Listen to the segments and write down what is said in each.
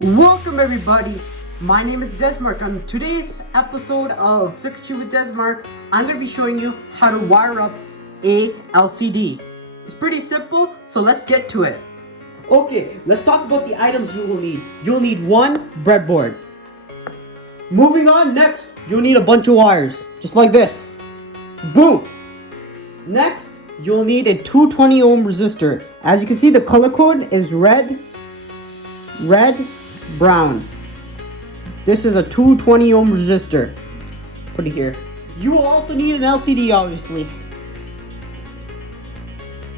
Welcome everybody, my name is Dasmark. On today's episode of Circuitry with Dasmark, I'm going to be showing you how to wire up a LCD. It's pretty simple, so let's get to it. Okay, let's talk about the items you will need. You'll need one breadboard. Moving on, next, you'll need a bunch of wires, just like this. Boom! Next, you'll need a 220 ohm resistor. As you can see, the color code is red, brown. This is a 220 ohm resistor. Put it here. You will also need an LCD, obviously.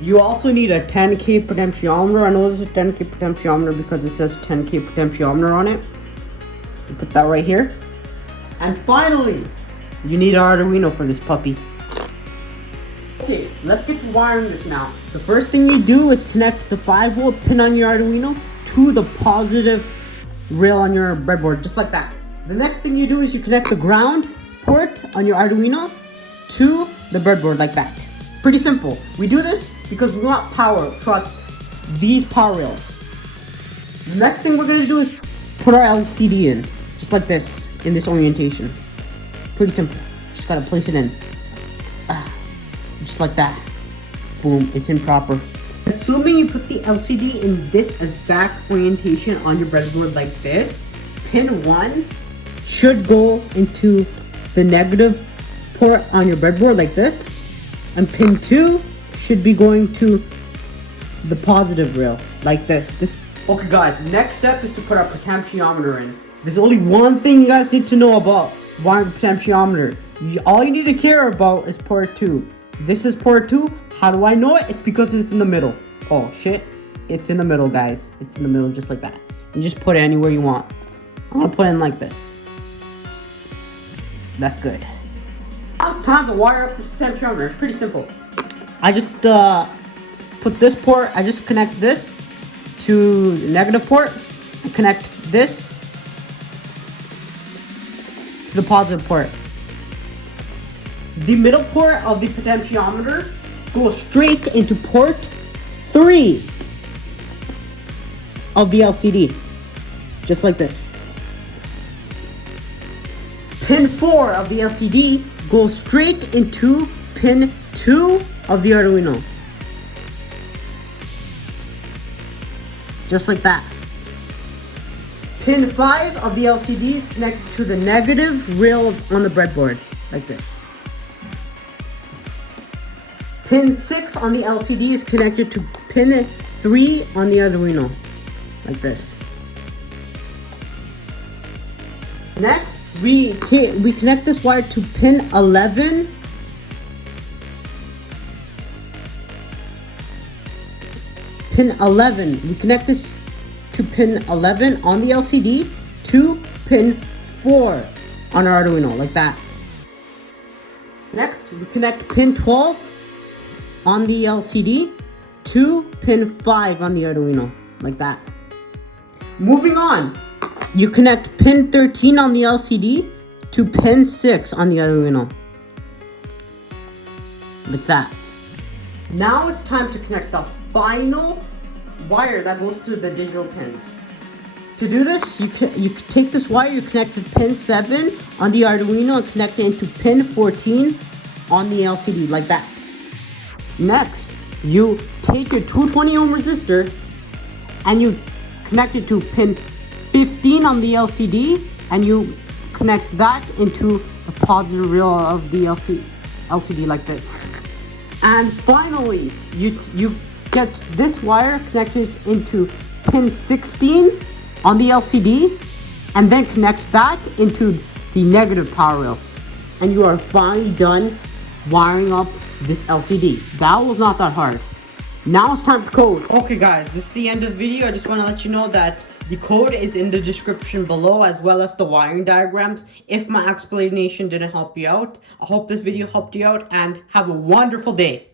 You also need a 10K potentiometer. I know this is a 10K potentiometer because it says 10K potentiometer on it. You put that right here. And finally, you need an Ardunio for this puppy. Okay, let's get to wiring this now. The first thing you do is connect the 5-volt pin on your Ardunio to the positive rail on your breadboard, just like that. The next thing you do is you connect the ground port on your Ardunio to the breadboard, like that. Pretty simple. We do this because we want power throughout these power rails. The next thing we're gonna do is put our LCD in, just like this, in this orientation. Pretty simple. Just gotta place it in. Just like that. Boom, it's in proper. Assuming you put the LCD in this exact orientation on your breadboard like this, pin 1 should go into the negative port on your breadboard like this, and pin 2 should be going to the positive rail like this. Okay guys, next step is to put our potentiometer in. There's only one thing you guys need to know about wiring the potentiometer. All you need to care about is port 2. This is port 2. How do I know it? It's because it's in the middle. Oh shit. It's in the middle, guys. It's in the middle just like that. You just put it anywhere you want. I'm gonna put it in like this. That's good. Now it's time to wire up this potentiometer. It's pretty simple. I just put this port. I just connect this to the negative port. I connect this to the positive port. The middle port of the potentiometer goes straight into port 3 of the LCD. Just like this. Pin 4 of the LCD goes straight into pin 2 of the Ardunio. Just like that. Pin 5 of the LCD is connected to the negative rail on the breadboard. Like this. Pin 6 on the LCD is connected to pin 3 on the Ardunio, like this. Next, we connect this wire to pin 11. Pin 11. We connect this to pin 11 on the LCD to pin 4 on our Ardunio, like that. Next, we connect pin 12 on the LCD to pin 5 on the Ardunio, like that. Moving on, you connect pin 13 on the LCD to pin 6 on the Ardunio, like that. Now it's time to connect the final wire that goes to the digital pins. To do this, you take this wire, you connect to pin 7 on the Ardunio and connect it into pin 14 on the LCD, like that. Next, you take your 220 ohm resistor and you connect it to pin 15 on the LCD and you connect that into the positive rail of the LCD like this. And finally, you get this wire connected into pin 16 on the LCD and then connect that into the negative power rail. And you are finally done wiring up this LCD. That was not that hard. Now it's time for code. Okay guys, this is the end of the video. I just want to let you know that the code is in the description below, as well as the wiring diagrams, if my explanation didn't help you out. I hope this video helped you out, and have a wonderful day.